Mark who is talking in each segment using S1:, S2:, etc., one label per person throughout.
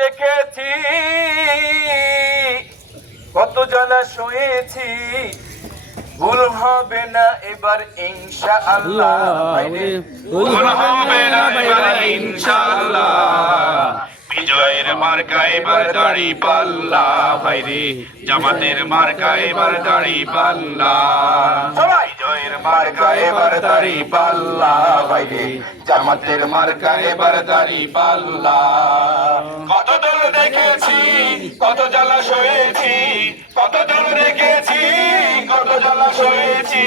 S1: দেখেছি কত জ্বালা শুয়েছি। ভুল হবে না এবার ইনশা আল্লাহ
S2: ভুল হবে না এবার ইনশাআল্লাহ। বিজয়ের মার্কা এবার দাড়ি পাল্লা। ভাইরে জামাতের মার্কা এবার দাড়ি পাল্লা। মার্কা এবার দাড়ি পাল্লা, ভাইরে। জামাতের মার্কা এবার দাড়ি পাল্লা। কত দল দেখেছি, কত জ্বালা সয়েছি, কত দল দেখেছি, কত জ্বালা সয়েছি।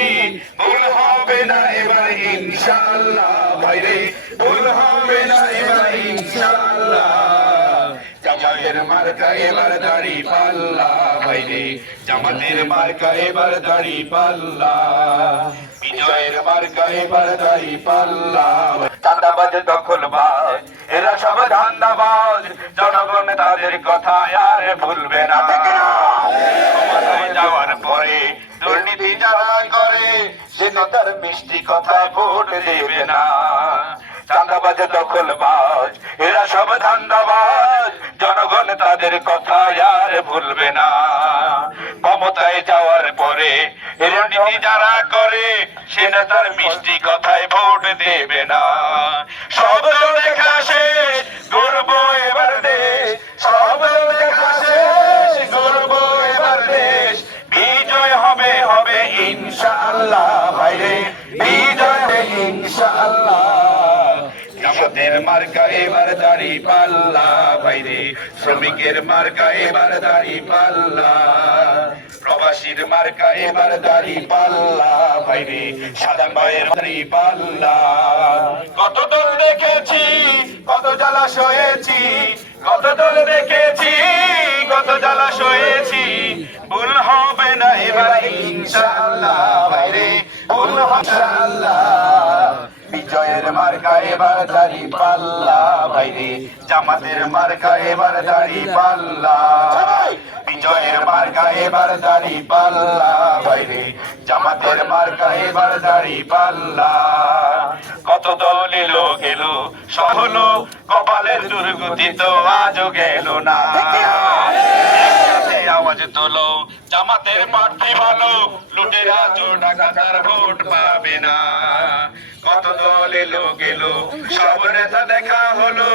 S2: ভুল হবে না এবার ইনশাআল্লাহ, ভাইরে। ভুল হবে না এবার ইনশাআল্লাহ। জামাতের মার্কা এবার দাড়ি পাল্লা, ভাইরে। জামাতের মার্কা এবার দাড়ি পাল্লা। পাল্লা
S1: চাঁদাবাজ এরা সব ধান্দাবাজ জনগণ তাদের কথা আর ভুলবে না
S2: যাওয়ার পরে দুর্নীতি যারা করে সে নেতার মিষ্টি কথায় ভোট দেবে না
S1: চাঁদাবাজ দখলবাজ এরা সব ধান্দাবাজ, জনগণ তাদের কথা আর ভুলবে না।
S2: করে তার মিষ্টি কথায় ভোট দেবে না। সব দেখা শেষ গর্ব এবার দেশ। সব দেখা শেষ গর্ব এবার দেশ। বিজয় হবে হবে ইনশাআল্লাহ। জামাতের মার্কা এবার দাড়ি পাল্লা, বাইরে। শ্রমিকের মার্কা এবার দাড়ি পাল্লা, প্রবাসীর মার্কা এবার দাড়ি পাল্লা, বাইরে। সাদা ভাইয়ের দাড়ি পাল্লা। কত দল দেখেছি, কত জ্বালা সয়েছি, কত দল দেখেছি, কত জ্বালা সয়েছি। ভুল হবে না এবার ইনশাআল্লাহ এবার দাড়ি পাল্লা ভাইরে। জামাতের মার্কা এবার দাড়ি পাল্লা। বিজয়ের মার্কা এবার দাড়ি পাল্লা ভাইরে। জামাতের মার্কা এবার দাড়ি পাল্লা। কত দল এলো গেল সহলো কপালের দুর্গতি তো আজও গেল না। আওয়াজ তোলো জামাতের প্রার্থী ভালো লুটেরা চোর ডাকাতার ভোট পাবে না। এলো গেল। সব নেতা দেখা হলো,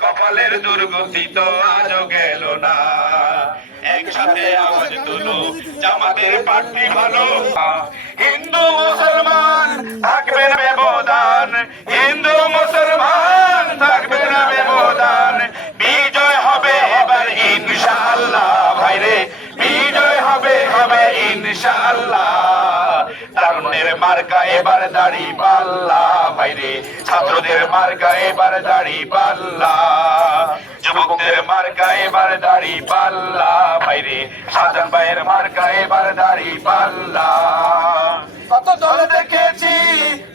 S2: কপালের দুর্গতি তো আজও গেল না। একসাথে আওয়াজ তুলো, জামাতের প্রার্থী ভালো। হিন্দু, মুসলমান, থাকবে না ব্যবধান। হিন্দু, মুসলমান, থাকবে না ব্যবধান। বিজয় হবে এবার ইনশাআল্লাহ। ভাইরে, বিজয় হবে হবে ইনশাআল্লাহ। তারুণের মার্কা এবার দাড়ি পাল্লা ভাইরে ছাত্রদের মার্কা এবার দাড়ি পাল্লা। যুবকদের মার্কা এবার দাড়ি পাল্লা ভাইরে সাজান ভাইয়ের মার্কা এবার দাড়ি পাল্লা। কত দল দেখেছি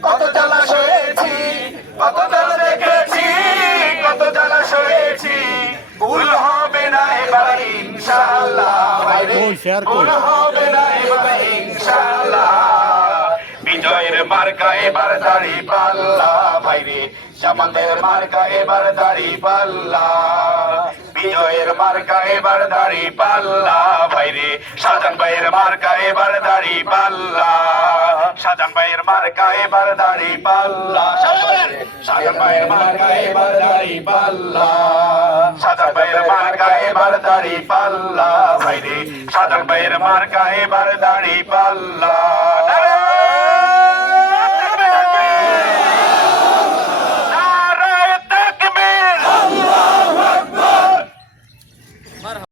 S2: কত জ্বালা সয়েছি কত দল দেখেছি কত জ্বালা সয়েছি। ভুল হবে না এবার ইনশাআল্লাহ ভাইরে ভুল হবে না এবার ইনশাআল্লাহ। মার্কা, এবার দাড়ি পাল্লা। ভাইরে জামাতের মার্কা, এবার দাড়ি পাল্লা। বিজয়ের মার্কা, এবার দাড়ি পাল্লা। ভাইরে, সাজান ভাইয়ের মার্কা, এবার দাড়ি পাল্লা। সাজান ভাইয়ের মার্কা, এবার দাড়ি পাল্লা। সাজান ভাইয়ের মার্কা, এবার দাড়ি পাল্লা। সাজান ভাইয়ের মার্কা, এবার দাড়ি পাল্লা। ভাইরে, সাজান ভাইয়ের মার্কা, এবার দাড়ি পাল্লা।